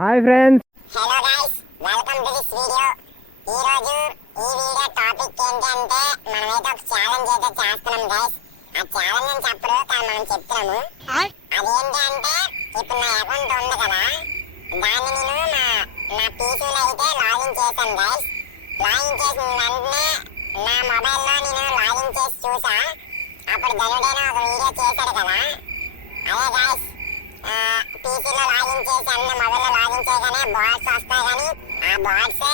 Hi friends. Hello guys welcome to this video. ఈ రోజు ఈ వీడియో టాపిక్ ఏంటంటే మనమైతే ఒక ఛాలెంజ్ అయితే చేస్తున్నాం గైస్ ఆ ఛాలెంజ్ అని చెప్పరు కానీ మనం చెప్తున్నాము. అదేంటంటే ఇప్పుడు నా అకౌంట్ ఉంది కదా దాన్ని నేను నా నా పీసీలో అయితే లాగిన్ చేశాను గైస్ లాగిన్ చేసిన వెంటనే నా మొబైల్లో నేను లాగిన్ చేసి చూసా. అప్పుడు ధనుడైన ఒక వీడియో చేశాడు కదా. అదే గైస్ పీసీలో లాగిన్ చేసి అన్న మొబైల్లో లాగిన్ చేయగానే బాట్స్ వస్తాయి కానీ ఆ బాట్స్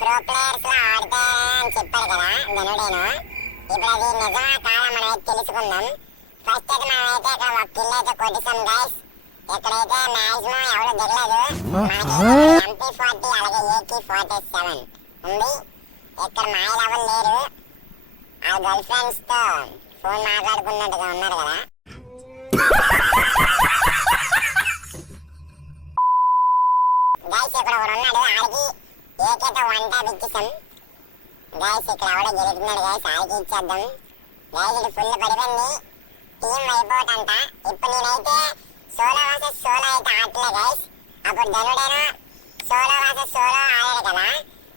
ప్రో ప్లేయర్స్లో ఆడతాయి అని చెప్పారు కదా ధనుడేను. ఇప్పుడు అది నిజమా కాదా మనం అయితే తెలుసుకుందాం. ఫస్ట్ అయితే మనం అయితే ఇక్కడ ఒక కిల్ అయితే కొట్టేసాం గైస్ ఇక్కడైతే మాక్సిమం ఎవరు దిగలేదు. ఎంపీ ఫార్టీ అలాగే ఏటీ ఫార్టీ సెవెన్ ఉంది. ఇక్కడ మాయలు ఎవరు లేరు. ఆ గర్ల్ ఫ్రెండ్స్తో ఫోన్ మాట్లాడుకున్నట్టుగా ఉన్నారు కదా. గైస్ ఇక్కడ ఒకడు ఉన్నాడు ఆడికి ఏకైతే వన్ టాప్ ఇచ్చేసాం గైస్ ఇక్కడ ఎవడో గెలుతున్నాడు గైస్ ఆడికి ఇచ్చేద్దాం. గైస్ ఇది ఫుల్ పడిపోయింది. టీం అయిపోట్ అంట ఇప్పుడు నేనైతే సోలో వర్సెస్ సోలో అయితే ఆడలే గైస్ అప్పుడు ధనుడేను సోలో వర్సెస్ సోలో ఆడాడు కదా.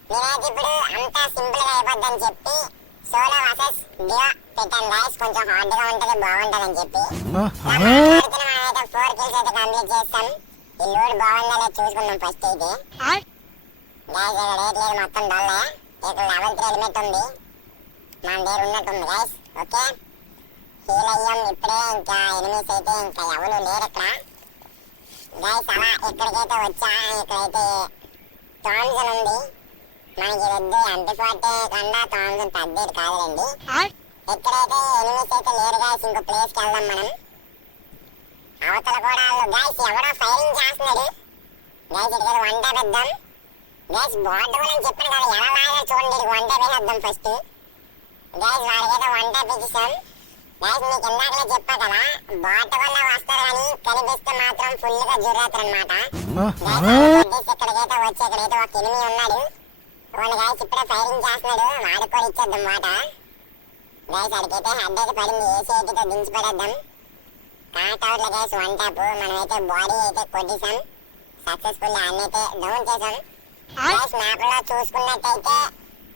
నేనైతే ఇప్పుడు అంతా సింపుల్గా అయిపోద్దని చెప్పి సోలో వర్సెస్ డియో పెట్టాను గైస్ కొంచెం హార్డ్గా ఉంటది బాగుంటది అని చెప్పి ఆడుతున్న మనమైతే ఫోర్ కిల్స్ అయితే కంప్లీట్ చేస్తాం. ఈ లోడ్ బాగుందా చూసుకుందాం ఫస్ట్ అయితే గైస్ ఇక్కడ రేట్ లేదు మొత్తం డొల్లే. ఇక్కడ లెవెల్ త్రీ హెల్మెట్ ఉంది. మన దగ్గర ఉన్నట్టుంది గైస్ ఓకే హీల్ అయ్యాం ఇప్పుడే ఇంకా ఎనిమిస్ అయితే ఇంకా ఎవరు లేరు ఇక్కడ గైస్ అలా ఇక్కడికైతే వచ్చా ఇక్కడైతే థామ్సన్ ఉంది. మనకి వద్దు ఎంత ఫార్టీ కన్నా థామ్సన్ పెద్దది కాదులేండి. ఇక్కడైతే ఎనిమిస్ అయితే లేరు గైస్ ఇంకో ప్లేస్కి వెళ్దాం మనం. అవతల కూడా గైస్ ఎవడో ఫైరింగ్ చేస్తున్నాడు. గైస్ ఇక్కడ వంట పెద్దాం. గైస్ కూడా అని చెప్పాను కదా ఎలా లాగా చూడండి వంట వేసేద్దాం ఫస్ట్ గైస్ వాడికైతే వంట పెట్టేసాం గైస్ మీకు ఇందాకలే చెప్పా కదా బాట్ వల్ల వస్తారు కానీ కనిపిస్తే మాత్రం ఫుల్గా జుర్రేస్తారు అనమాట ఇక్కడికైతే వచ్చి ఇక్కడైతే ఒక ఎనిమి ఉన్నాడు వాడు గైస్ ఇప్పుడే ఫైరింగ్ చేస్తున్నాడు వాడికి కూడా ఇచ్చేద్దాం మాట. గైస్ అడిగైతే హెడ్ అయితే పడింది ఏసీ అయితే దించి పడేద్దాం. కాకౌట్ల గైస్ వన్ టాప్ మనమైతే బాడీ అయితే కొట్టేసాం సక్సెస్ఫుల్ అన్ని అయితే డౌన్ చేసాం. గైస్ మ్యాప్లో చూసుకున్నట్టయితే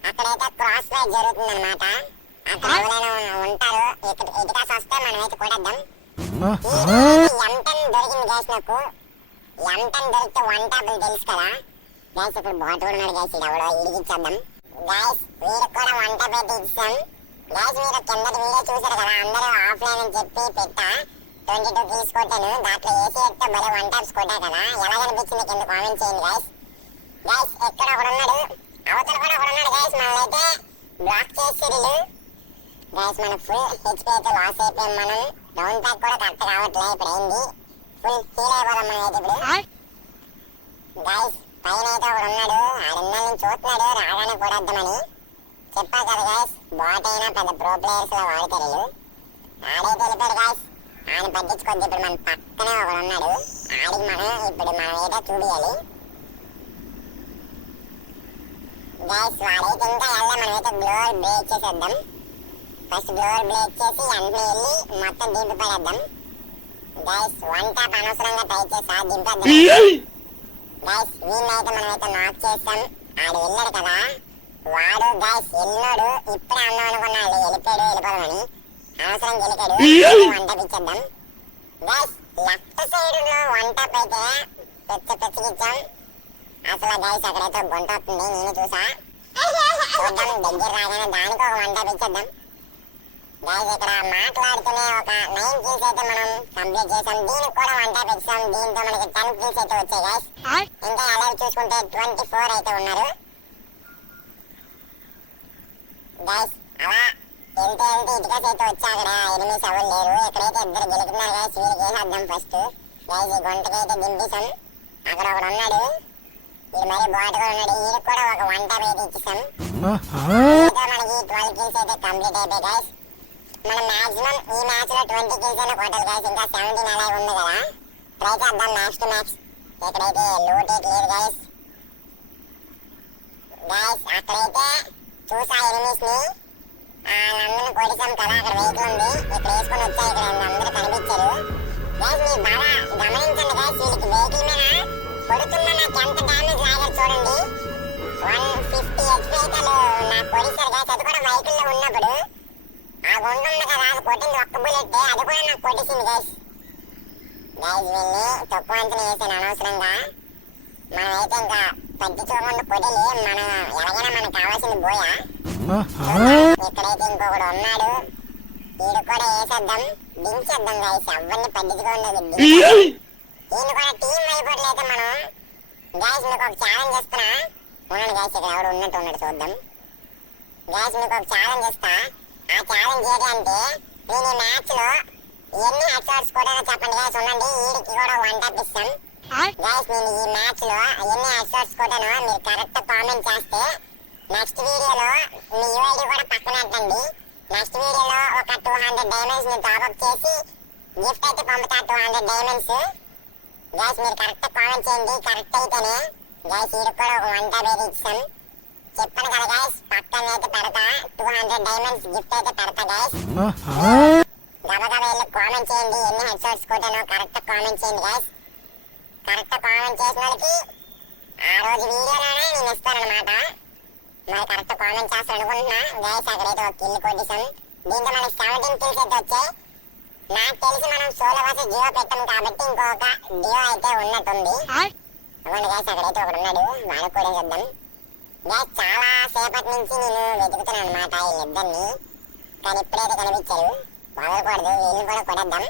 అక్కడైతే క్రాస్ ఫైర్ జరుగుతుంది అనమాట అక్కడ ఎవరైనా ఉంటారు ఎదుకాసి వస్తే మనమైతే కొట్టేద్దాం. ఎంటన్ దొరికింది గైస్ నాకు. ఎంటన్ దొరికితే వన్ టాప్ తెలుసు కదా. గైస్ ఇప్పుడు బాట్ కూడా ఉన్నాడు గైస్ ఎవడో ఇడిగిచ్చేద్దాం గైస్ వీడికి కూడా వన్ టాప్ అయితే ఇచ్చాం. గైస్ మీరు కిందటి వీడియో చూసారు కదా అందరూ ఆఫ్లైన్ అని చెప్పి పెట్టా. ట్వంటీ టూ కిల్స్ కొట్టాను. దాంట్లో ఏసీ ఎత్తే భలే వన్ టాప్స్ కొట్టా కదా. ఎలా కనిపించింది కింద కామెంట్ చేయండి గైస్ గైస్ ఎక్కడ ఒకడున్నాడు? అవతల కూడా ఒకడున్నాడు గైస్ మనల్ని బ్లాక్ చేసిర్రు. గైస్ మన ఫుల్ హెచ్పీ అయితే లాస్ అయిపోయాం మనం. డౌన్ ప్యాక్ కూడా కరెక్ట్ కావట్లే ఇప్పుడు అయింది ఫుల్ హీల్ అయిపోదాం మనం అయితే ఇప్పుడు గైస్ పైన అయితే ఒకడు ఉన్నాడు ఆడున్న నుంచి చూస్తున్నాడు. రాగానే కొడద్దామని చెప్పా కదా గైస్ బాట్ అయినా పెద్ద ప్రో ప్లేయర్స్లో వాడతారు వీళ్ళు ఆడైతే వెళ్ళిపోయాడు గైస్ ఆయన పట్టించుకోద్ది ఇప్పుడు మన పక్కనే ఒకడు ఉన్నాడు. ఆడికి మనం ఇప్పుడు మనం ఏదో చూపియాలి గైస్ వాడైతే ఇంకా వెళ్ళా మనమైతే గ్లోవర్ బ్రేక్ చేసేద్దాం. ఫస్ట్ గ్లోవర్ బ్రేక్ చేసి వెంటనే వెళ్ళి మొత్తం దింపి పడేద్దాం. గైస్ వన్ టాప్ అనవసరంగా ట్రై చేసా దింపేద్దాం. గైస్ వీళ్ళైతే మనమైతే నాక్ చేస్తాం. ఆడు వెళ్ళాడు కదా. వాడు గైస్ వెళ్ళాడు ఇప్పుడే అన్నాం అనుకున్నాడు. వెళ్ళిపోయాడు వెళ్ళిపోదామని. అనవసరం గెలికాడు వంట పిచ్చేద్దాం. గైస్ లెఫ్ట్ సైడ్లో వంట అయితే పెచ్చ పెచ్చగిచ్చాం అసలు గైస్ అక్కడైతే గుంట వస్తుంది నేను చూసా. చూద్దాం దగ్గర రాగానే దానికి ఒక వంట పిచ్చేద్దాం. గైస్ ఇక్కడ మాట్లాడుతూనే ఒక నైన్ కిల్స్ అయితే మనం కంప్లీట్ చేసాం. దీనికి కూడా వంట పెట్టాం దీంతో మనకి టెన్ కిల్స్ అయితే వచ్చాయి గైస్ ఇంకా అలా చూసుకుంటే ట్వంటీ ఫోర్ అయితే ఉన్నారు. గైస్ అలా వెళ్తే వెళ్తే ఇటుకస్ అయితే వచ్చా అక్కడ ఎనిమిస్ ఎవరు లేరు ఎక్కడైతే ఇద్దరు గెలుతున్నారు గైస్ వీరికి వేసేద్దాం ఫస్ట్? ఈ గుంటకైతే దింపేసాం అక్కడ ఒకడు ఉన్నాడు. ఇది మరి బాట్ కూడా ఉన్నాడు. వీరికి కూడా ఒక వన్ టాప్ అయితే ఇచ్చేసాం మనకి ట్వెల్వ్ కిల్స్ అయితే కంప్లీట్ అయిపోయి గైస్ మనం మాక్సిమం ఈ మ్యాచ్లో ట్వంటీ కిల్స్ అయినా కొట్టాలి గైస్ ఇంకా సెవెంటీన్ అలాగే ఉంది కదా. ట్రై చేద్దాం మ్యాచ్ టు మ్యాచ్. ఇక్కడైతే లూట్ అయితే లేదు గైస్ గైస్ అక్కడైతే చూసా ఎనిమిస్ని. వాళ్ళందరిని కొడిసాం కదా అక్కడ వెహికల్ ఉంది ఇక్కడ వేసుకొని వచ్చా ఇక్కడ అందరూ కనిపించారు. గైస్ మీరు బాగా గమనించండి గైస్ వీళ్ళకి వెహికల్ మీద కొడుతున్న నాకు ఎంత డ్యామేజ్ లాగారు చూడండి. వన్ ఫిఫ్టీ హెచ్పి అయితే నాకు కొడిచారు గైస్ అది కూడా వెహికల్లో ఉన్నప్పుడు. ఆ గుండు ఉంది కదా అది కొట్టింది ఒక్క బుల్లెట్ అది కూడా నాకు కొట్టేసింది గైస్ గైస్ వెళ్ళి తక్కువ అంచనా వేసాను అనవసరంగా. మనం అయితే ఇంకా పట్టించుకోకుండా కొట్టేది మనం ఎలాగైనా మనకు కావాల్సింది బోయా. ఇక్కడైతే ఇంకొకడు ఉన్నాడు. వీడు కూడా వేసేద్దాం దించేద్దాం గైస్ ఎవరిని పట్టించుకోండి. దీన్ని కూడా టీం అయిపోవట్లయితే మనం గ్యాస్ మీకు ఒక ఛాలెంజ్ ఇస్తున్నా ఉన్నాడు గ్యాస్ ఇక్కడ ఎవడు ఉన్నట్టు ఉన్నాడు చూద్దాం. గ్యాస్ మీకు ఒక ఛాలెంజ్ ఆ ఛాలెంజ్ ఏంటి అంటే నేను ఈ మ్యాచ్లో ఎన్ని హెడ్ షాట్స్ కొట్టానో చెప్పండి గ్యాస్ ఉండండి. వీడికి కూడా వన్ టాప్ ఇస్తాం. గ్యాస్ నేను ఈ మ్యాచ్లో ఎన్ని హెడ్ షాట్స్ కొట్టానో మీరు కరెక్ట్ కామెంట్ చేస్తే నెక్స్ట్ వీడియోలో మీ యూఐడి కూడా పక్కన పెట్టండి. నెక్స్ట్ వీడియోలో ఒక టూ హండ్రెడ్ డైమండ్స్ని టాప్అప్ చేసి గిఫ్ట్ అయితే పంపుతా టూ హండ్రెడ్ డైమండ్స్ గ్యాస్ మీరు కరెక్ట్ కామెంట్ చేయండి. కరెక్ట్ అయితేనే గ్యాస్ ఇది కూడా ఒక వంట వేరే ఇచ్చాం. చెప్పాను కదా గ్యాస్ పక్కన అయితే పెడతా. టూ హండ్రెడ్ డైమండ్స్ గిఫ్ట్ అయితే పెడతా గ్యాస్ గబగబా వెళ్ళి కామెంట్ చేయండి. ఎన్ని హెడ్ షాట్స్ కొట్టానో కరెక్ట్ కామెంట్ చేయండి గ్యాస్ కరెక్ట్ కామెంట్ చేసిన వాళ్ళకి ఆ రోజు వీడియోలోనే నేను ఇస్తానన్నమాట. మరి కరెక్ట్ కామెంట్ చేస్తాను అనుకుంటున్నా గైస్ అక్కడైతే ఒక కిల్ కొట్టేసాం దీంతో మనకి సెవెంటీన్ కిల్స్ అయితే వచ్చాయి. నాకు తెలిసి మనం సోలో వర్సెస్ జియో పెట్టాం కాబట్టి ఇంకొక డియో అయితే ఉన్నట్టుంది. అవును గైస్ అక్కడైతే ఒకడు ఉన్నాడు. వాడు కూడా చూద్దాం. గైస్ చాలా సేపటి నుంచి నేను వెతుకుతున్నాను అనమాట ఈ ఇద్దరిని. కానీ ఇప్పుడైతే కనిపించారు. వదలకూడదు. వీళ్ళు కూడా కొడేద్దాం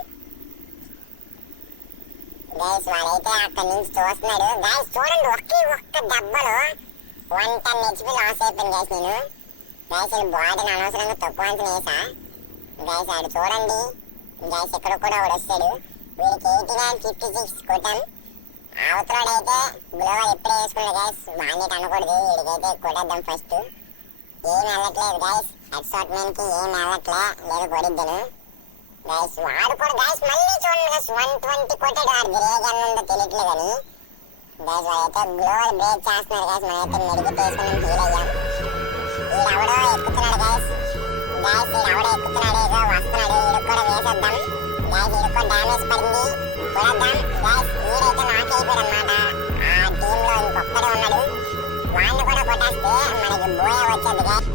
గైస్ వాడైతే అక్కడి నుంచి చూస్తున్నాడు. గైస్ చూడండి ఒకే ఒక్క దెబ్బలో వన్ టెన్ హెచ్పి లాస్ అయిపోయింది గైస్ నేను. గైస్ వీళ్ళు బాడీని అనవసరంగా తక్కువ అంచనా వేసా. గైస్ ఆడు చూడండి. గైస్ ఇక్కడ కూడా ఒకడు వస్తాడు. వీడికి ఎయిటీ నైన్ ఫిఫ్టీ సిక్స్ కొట్టాం. అవతలడైతే గ్లోవర్ ఇప్పుడే వేసుకున్నాడు గైస్ వాడిని అనకూడదు. వీడికైతే కొట్టేద్దాం ఫస్ట్ ఏం వెళ్ళట్లేదు గైస్ హెడ్ షాట్ మ్యాన్ ఏం వెళ్ళట్లే. లేదు కొడిద్దాను. గైస్ వాడు కూడా గైస్ మళ్ళీ చూడండి గైస్ వన్ ట్వంటీ కొట్టాడు. ఆ బ్రేక్ అని ఉందో తెలియట్లేదు కానీ గైస్ వాడైతే గ్లోవర్ బ్రేక్ చేస్తున్నారు గైస్ మనమైతే మెడికి తీసుకున్నాం హీల్ అయ్యాం. వీడెవడో ఎక్కుతున్నాడు గైస్ గైస్ వీడెవడో ఎక్కుతున్నాడు ఏదో వస్తున్నాడు. వీడికి కూడా వేసేద్దాం. గైస్ వీడికి కూడా డ్యామేజ్ పడింది. కొడద్దాం. గైస్ వీడైతే అయిపోయాడు అనమాట ఆ ఇంకొక్కడే ఉన్నాడు. వాడిని కూడా కొట్టేస్తే మనకి బోయ వచ్చేది guys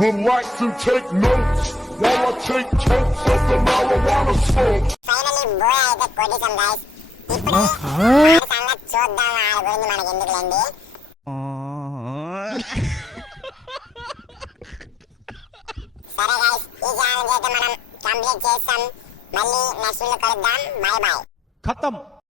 Would like to take notes while I take totes of the marijuana smoke. Finally, bro, అయితే కొట్టేశాం guys. ఇప్పుడు సంగతి చూద్దాం వాళ్ళ గురించి మనకి ఎందుకులేండి. సరే guys, ఈ ఛాలెంజ్ అయితే మనం కంప్లీట్ చేస్తాం. మళ్ళీ నెక్స్ట్ వీడియో కలుద్దాం. Bye bye. ఖతం